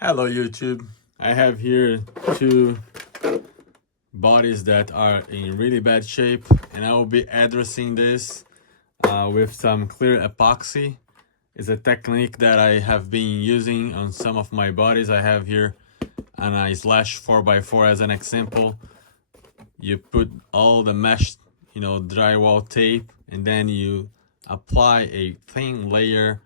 Hello YouTube. I have here two bodies that are in really bad shape, and I will be addressing this with some clear epoxy. It's a technique that I have been using on some of my bodies. I have here on a slash 4x4 as an example. You put all the mesh, drywall tape, and then you apply a thin layer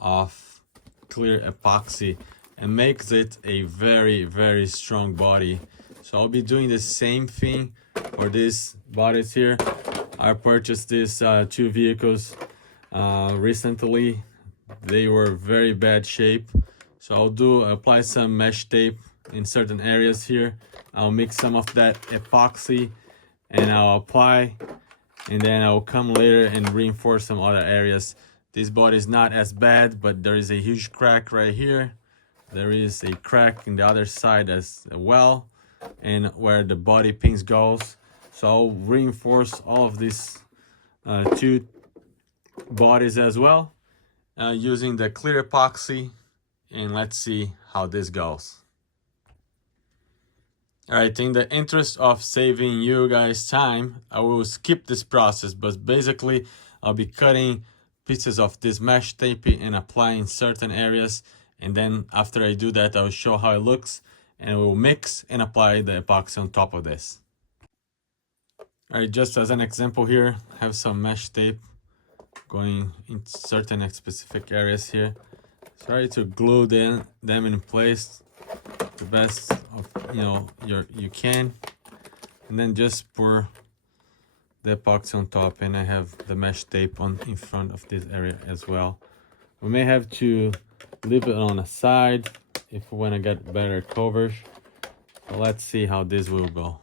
of clear epoxy and makes it a very strong body. So I'll be doing the same thing for these bodies here. I purchased these two vehicles recently. They were very bad shape, so I'll apply some mesh tape in certain areas here. I'll mix some of that epoxy and I'll apply, and then I'll come later and reinforce some other areas. This body is not as bad, but there is a huge crack right here. There is a crack in the other side as well, and where the body pins goes. So I'll reinforce all of these two bodies as well using the clear epoxy, and let's see how this goes. Alright, in the interest of saving you guys time, I will skip this process, but basically I'll be cutting pieces of this mesh tape and applying certain areas, and then after I do that I'll show how it looks, and we'll mix and apply the epoxy on top of this. Alright, just as an example here, I have some mesh tape going in certain specific areas here. Try to glue them in place the best of you can, and then just pour the epoxy on top, and I have the mesh tape on in front of this area as well. We may have to leave it on the side if we want to get better coverage. So let's see how this will go.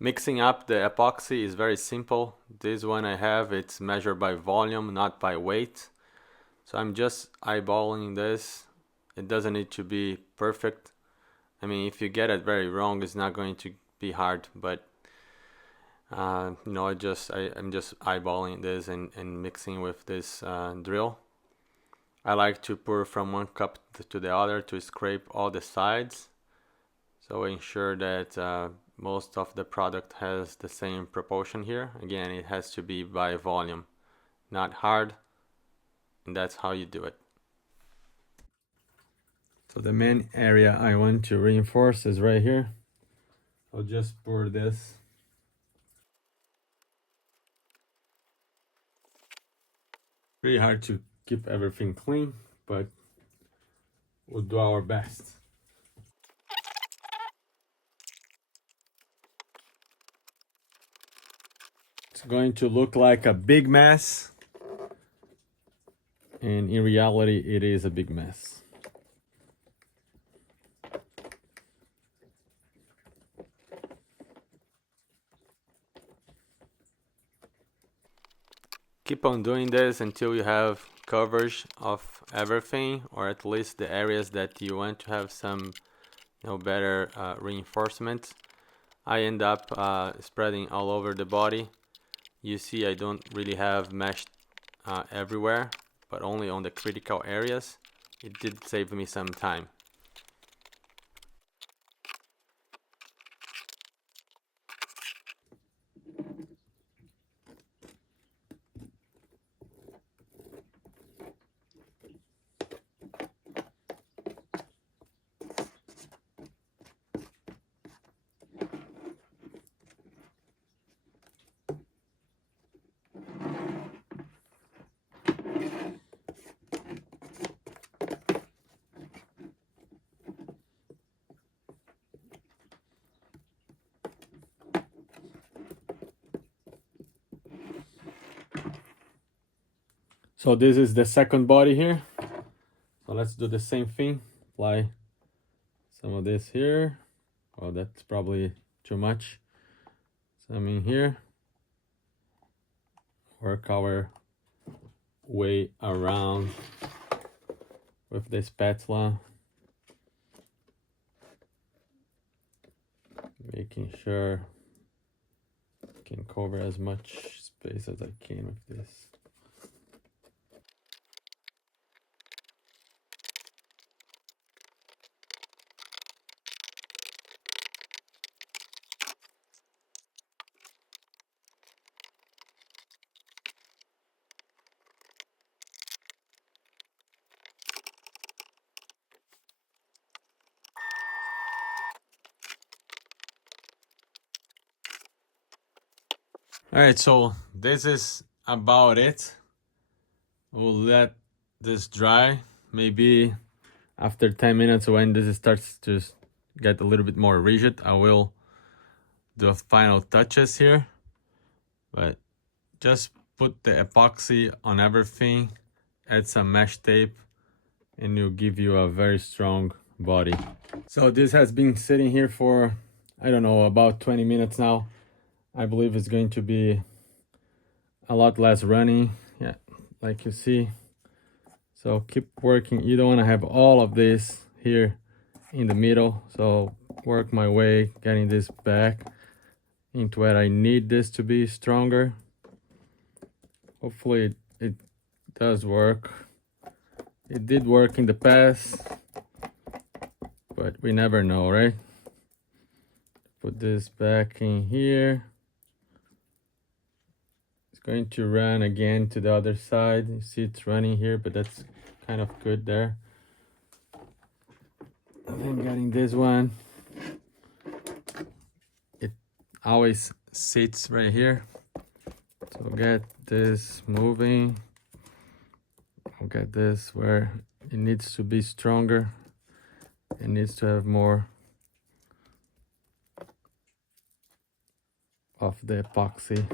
Mixing up the epoxy is very simple. This one I have, it's measured by volume, not by weight. So I'm just eyeballing this. It doesn't need to be perfect. I mean, if you get it very wrong, it's not going to be hard, but I'm just eyeballing this and mixing with this drill. I like to pour from one cup to the other to scrape all the sides, so ensure that most of the product has the same proportion here. Again, it has to be by volume, not hard, and that's how you do it. So the main area I want to reinforce is right here. I'll just pour this. Pretty hard to keep everything clean, but we'll do our best. It's going to look like a big mess, and in reality it is a big mess. Keep on doing this until you have coverage of everything, or at least the areas that you want to have some better reinforcement. I end up spreading all over the body. You see, I don't really have mesh everywhere, but only on the critical areas. It did save me some time. So this is the second body here. So let's do the same thing. Apply some of this here. Oh, that's probably too much. Some in here. Work our way around with the spatula, making sure I can cover as much space as I can with this. All right, so this is about it. We'll let this dry. Maybe after 10 minutes, when this starts to get a little bit more rigid, I will do final touches here. But just put the epoxy on everything, add some mesh tape, and it'll give you a very strong body. So this has been sitting here for, I don't know, about 20 minutes now. I believe it's going to be a lot less running, yeah, like you see. So keep working. You don't want to have all of this here in the middle. So work my way, getting this back into where I need this to be stronger. Hopefully it does work. It did work in the past, but we never know, right? Put this back in here. It's going to run again to the other side. You see it's running here, but that's kind of good there. And then getting this one. It always sits right here. So get this moving. I'll get this where it needs to be stronger. It needs to have more of the epoxy,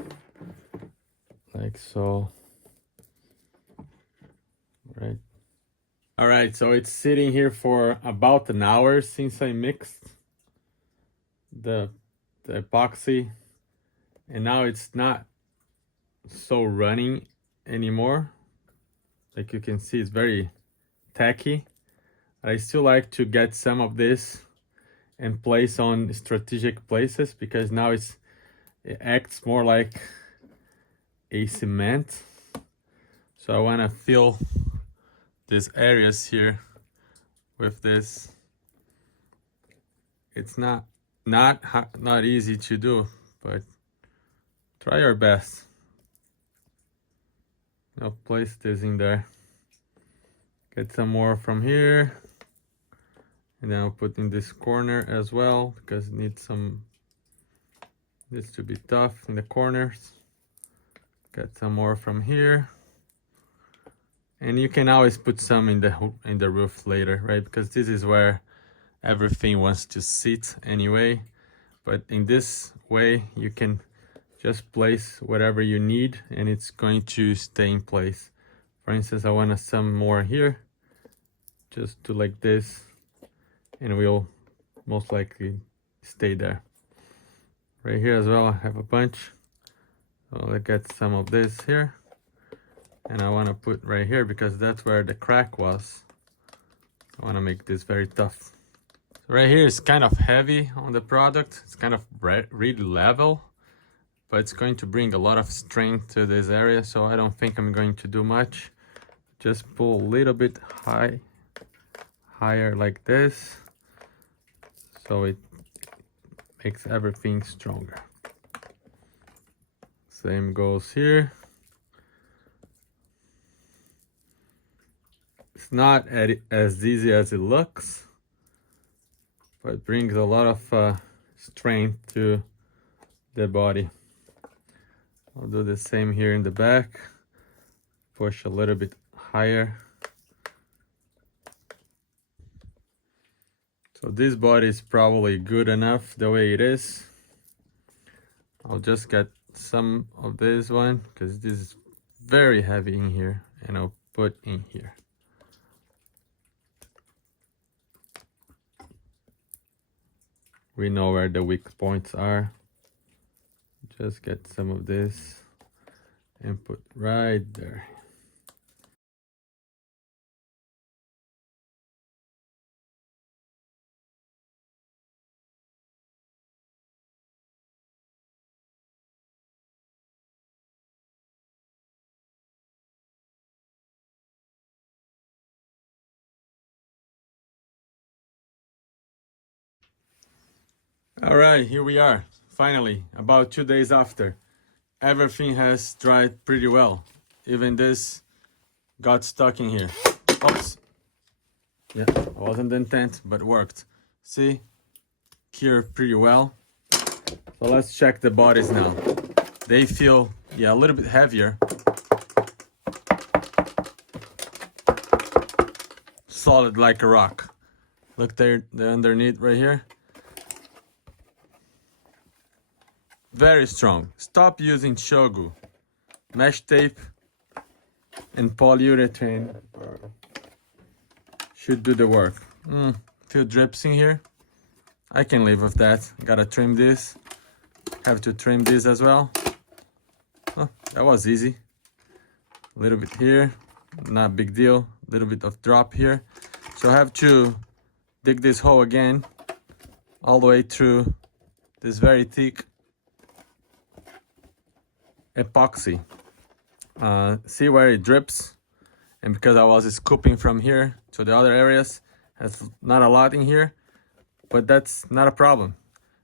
like so. Right. All right, so it's sitting here for about an hour since I mixed the epoxy, and now it's not so running anymore. Like you can see, it's very tacky. I still like to get some of this and place on strategic places, because now it acts more like a cement. So I want to fill these areas here with this. It's not easy to do, but try your best. I'll place this in there. Get some more from here, and then I'll put in this corner as well, because it needs to be tough in the corners. Get some more from here, and you can always put some in the roof later, right? Because this is where everything wants to sit anyway. But in this way, you can just place whatever you need, and it's going to stay in place. For instance, I want some more here. Just do like this, and we'll most likely stay there. Right here as well, I have a bunch. So I get some of this here, and I want to put right here because that's where the crack was. I want to make this very tough. So right here is kind of heavy on the product. It's kind of really level, but it's going to bring a lot of strength to this area, so I don't think I'm going to do much. Just pull a little bit higher like this, so it makes everything stronger. Same goes here. It's not as easy as it looks, but it brings a lot of strength to the body. I'll do the same here in the back. Push a little bit higher. So this body is probably good enough the way it is. I'll just get some of this one because this is very heavy in here, and I'll put in here. We know where the weak points are. Just get some of this and put right there. All right, here we are. Finally, about 2 days after. Everything has dried pretty well. Even this got stuck in here. Oops. Yeah, wasn't the intent, but worked. See? Cured pretty well. So let's check the bodies now. they feel, yeah, a little bit heavier. Solid like a rock. Look there, the underneath right here. Very strong. Stop using Shoe Goo. Mesh tape and polyurethane should do the work. Few drips in here. I can live with that. Gotta trim this. Have to trim this as well. Oh, that was easy. A little bit here, not a big deal. A little bit of drop here. So I have to dig this hole again, all the way through this very thick epoxy. See where it drips? And because I was scooping from here to the other areas, there's not a lot in here, but that's not a problem.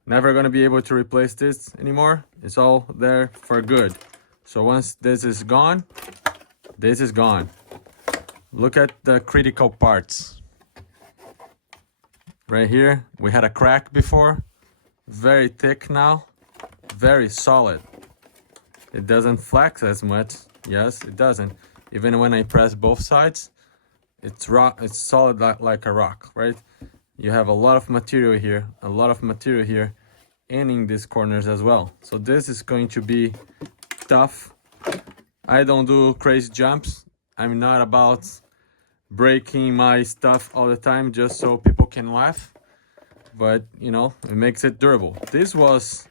Never gonna be able to replace this anymore. It's all there for good. So once this is gone, this is gone. Look at the critical parts. Right here, we had a crack before. Very thick now, very solid. It doesn't flex as much. Yes, it doesn't. Even when I press both sides, it's solid like a rock, right? You have a lot of material here, and in these corners as well. So this is going to be tough. I don't do crazy jumps. I'm not about breaking my stuff all the time just so people can laugh. But, you know, it makes it durable. This was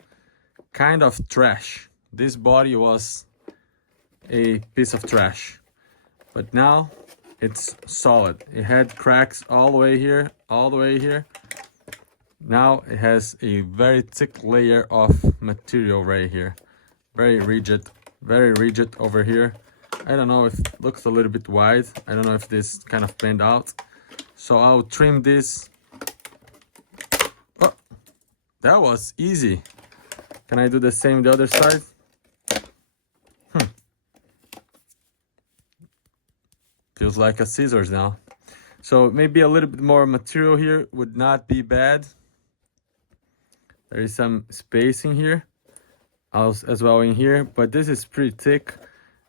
kind of trash. This body was a piece of trash. But now it's solid. It had cracks all the way here, all the way here. Now it has a very thick layer of material right here. Very rigid over here. I don't know if it looks a little bit wide. I don't know if this kind of bent out. So I'll trim this. Oh, that was easy. Can I do the same the other side? Feels like a scissors now. So maybe a little bit more material here would not be bad. There is some space in here, as well in here, but this is pretty thick.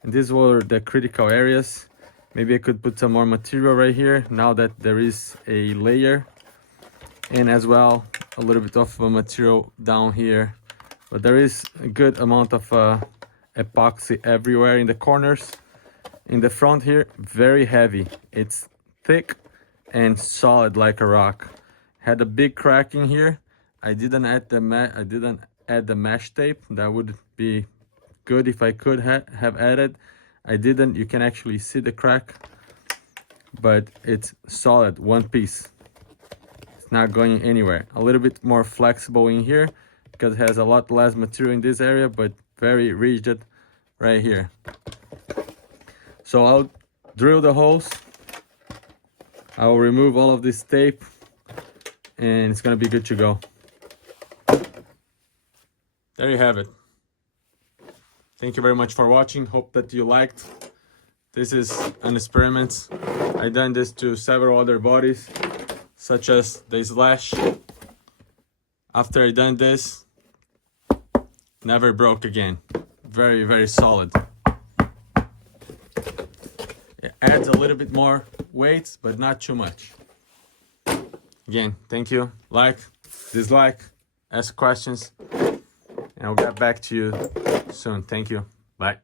And these were the critical areas. Maybe I could put some more material right here now that there is a layer. And as well, a little bit of material down here. But there is a good amount of epoxy everywhere in the corners. In the front here, very heavy. It's thick and solid like a rock. Had a big crack in here. I didn't add the mesh tape. That would be good if I could have added. I didn't. You can actually see the crack, but it's solid, one piece. It's not going anywhere. A little bit more flexible in here because it has a lot less material in this area, but very rigid right here. So I'll drill the holes. I'll remove all of this tape and it's gonna be good to go. There you have it. Thank you very much for watching. Hope that you liked. This is an experiment. I've done this to several other bodies, such as the Slash. After I done this, never broke again. Very, very solid. It adds a little bit more weight, but not too much. Again, thank you. Like, dislike, ask questions, and I'll get back to you soon. Thank you. Bye.